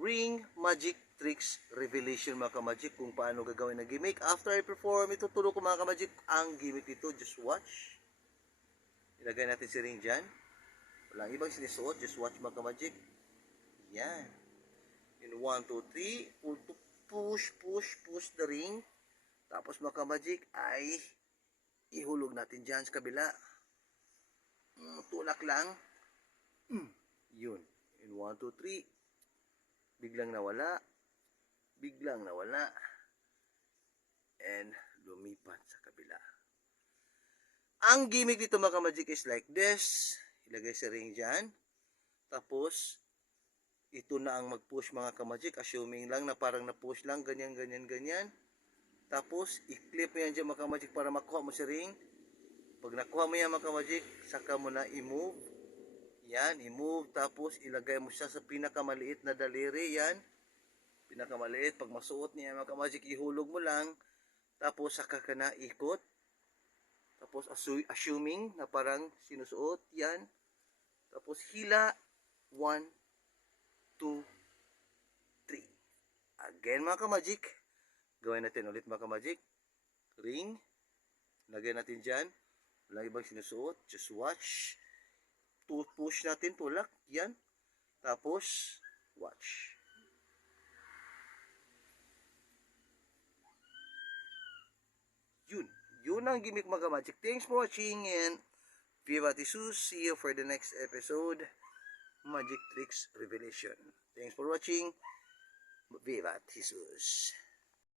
ring magic tricks revelation mga ka-magic kung paano gagawin na gimmick. After I perform, ituturo ko mga ka-magic ang gimmick nito. Just watch. Ilagay natin si ring dyan. Walang ibang sinisuot. Just watch mga ka-magic. Yan. In 1, 2, 3. Push the ring. Tapos mga ka-magic ay ihulog natin dyan sa kabila. Tulak lang. Yun. In 1, 2, 3. Biglang nawala. And lumipat sa kabila. Ang gimmick dito mga ka-magic is like this. Ilagay sa ring dyan. Tapos, ito na ang mag-push mga ka-magic. Assuming lang na parang na-push lang. Ganyan. Tapos, i-clip mo yan dyan mga ka-magic para makuha mo sa ring. Pag nakuha mo yan mga ka-magic, saka mo na i-move. Yan, i-move. Tapos, ilagay mo siya sa pinakamaliit na daliri. Yan. Pinakamaliit. Pag masuot niya mga ka-magic, ihulog mo lang. Tapos, saka ka na ikot. Tapos, assuming na parang sinusuot. Yan. Tapos, hila. 1, 2, 3. Again mga ka-magic. Gawin natin ulit mga ka-magic. Ring. Lagay natin dyan. Walang ibang sinusuot. Just watch. Push natin, tulak, yan. Tapos, watch. Yun ang gimmick mga magic. Thanks for watching and Viva Jesus. See you for the next episode. Magic Tricks Revelation. Thanks for watching. Viva Jesus.